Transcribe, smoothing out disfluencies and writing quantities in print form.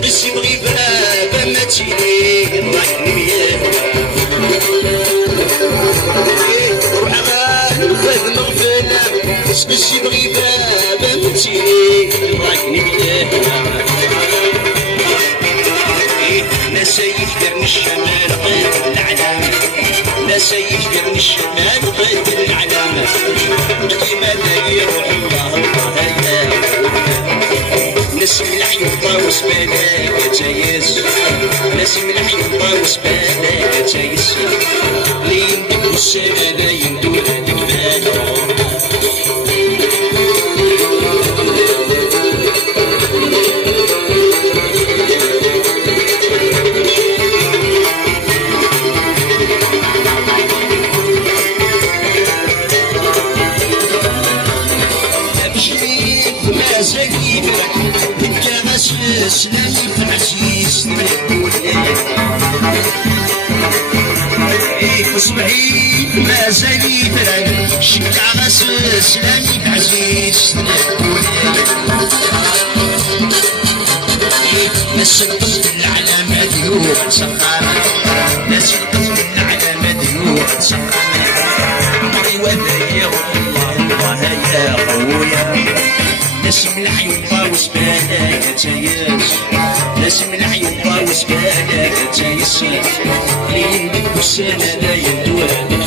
سقسي بغي بابا ما تيني راك نميان روح غال خذ مغفلة سقسي بغي بابا ما تيني راك نميان لا سيف درن الشمال غير العلامة لا سيف درن الشمال غير العلامة كيما داير روح الله الله ناس ملح يطاوس بالك تايس ناس ملح يطاوس بالك تايس لي يندق السنة لا يندور هذيك بالك سلامي في العزيز تقول ايه صبحي ما زالي فرق شكا غاس سلامي في العزيز تقول ايه ناس القصد العلامة ديوع سقامة ناس القصد العلامة ديوع سقامة ايوا ذايا والله الله يا خويا ناس ملح يطاوس بالك تايس ناس ملح يطاوس بالك تايس لين ديك السنة لا يندور